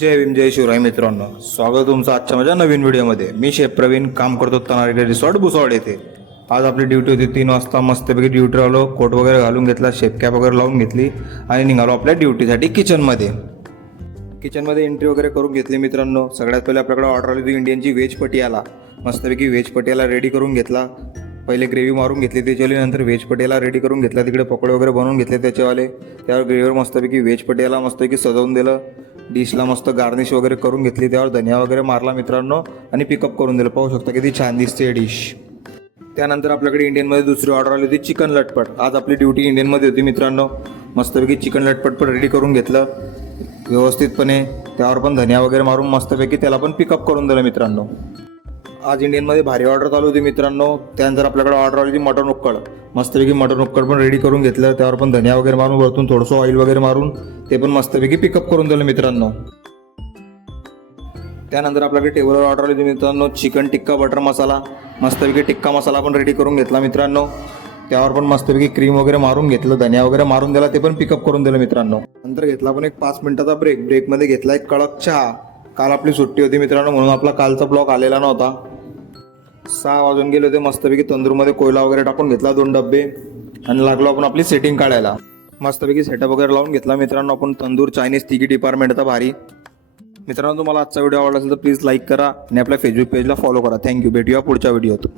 जय भीम जय शिवराय मित्रांनो, स्वागत तुमचं आजच्या माझ्या नवीन व्हिडिओमध्ये। मी शेफ प्रवीण, काम करतो तनारगे रिसॉर्ट भुसावळ येथे। आज आपली ड्युटी होती 3 वाजता। मस्तपैकी ड्युटीवर आलो, कोट वगैरे घालून घेतला, शेफ कॅप वगैरे लावून घेतली आणि निघालो आपल्या ड्युटीसाठी किचनमध्ये एंट्री वगैरे करून घेतली मित्रांनो। सगळ्यात पहिले आपल्याकडे ऑर्डर आली होती इंडियनची व्हेज पटियाला। मस्तपैकी व्हेज पटियाला रेडी करून घेतला। पहिले ग्रेव्ही मारून घेतली त्याच्यावाली, नंतर व्हेज पटियाला रेडी करून घेतला। तिकडे पकोडे वगैरे बनवून घेतले त्याच्यावाले। त्यावर ग्रेव्हीवर मस्तपैकी व्हेज पटियाला मस्तपैकी सजवून दिलं। डिशला मस्त गार्निश वगैरे करून घेतली, त्यावर धनिया वगैरे मारला मित्रांनो आणि पिकअप करून दिलं। पाहू शकता किती छान दिसते डिश। त्यानंतर आपल्याकडे इंडियनमध्ये दुसरी ऑर्डर आली होती चिकन लटपट। आज आपली ड्युटी इंडियनमध्ये होती मित्रांनो। मस्तपैकी चिकन लटपट पण रेडी करून घेतलं व्यवस्थितपणे, त्यावर पण धनिया वगैरे मारून मस्तपैकी त्याला पण पिकअप करून दिलं मित्रांनो। आज इंडियनमध्ये भारी ऑर्डर चालू होती मित्रांनो। त्यानंतर आपल्याकडे ऑर्डर आली होती मटन उक्कड। मस्तपैकी मटन उक्कड पण रेडी करून घेतलं, त्यावर पण धनिया वगैरे मारून, वरतून थोडंसं ऑइल वगैरे मारून ते पण मस्तपैकी पिकअप करून दिलं मित्रांनो। त्यानंतर आपल्याकडे टेबलवर ऑर्डर आली होती मित्रांनो चिकन टिक्का बटर मसाला। मस्तपैकी टिक्का मसाला पण रेडी करून घेतला मित्रांनो। त्यावर पण मस्तपैकी क्रीम वगैरे मारून घेतलं, धनिया वगैरे मारून दिला, ते पण पिकअप करून दिलं मित्रांनो। नंतर घेतला पण एक 5 मिनिटाचा ब्रेकमध्ये घेतला एक कडक चहा। काल आपली सुट्टी होती मित्रांनो, म्हणून आपला कालचा ब्लॉग आलेला नव्हता। 6 वाजून गेले होते। मस्तपैकी तंदूरमध्ये कोयला वगैरे टाकून घेतला 2 डब्बे आणि लागलो आपण आपली सेटिंग काढायला। मस्तपैकी सेटअप वगैरे लावून घेतला मित्रांनो आपण। तंदूर चायनीज तिघी डिपार्टमेंटचा भारी। मित्रांनो, तुम्हाला आजचा व्हिडिओ आवडला असेल तर प्लीज लाईक करा आणि आपल्या फेसबुक पेजला फॉलो करा। थँक्यू, भेटूया पुढच्या व्हिडिओत।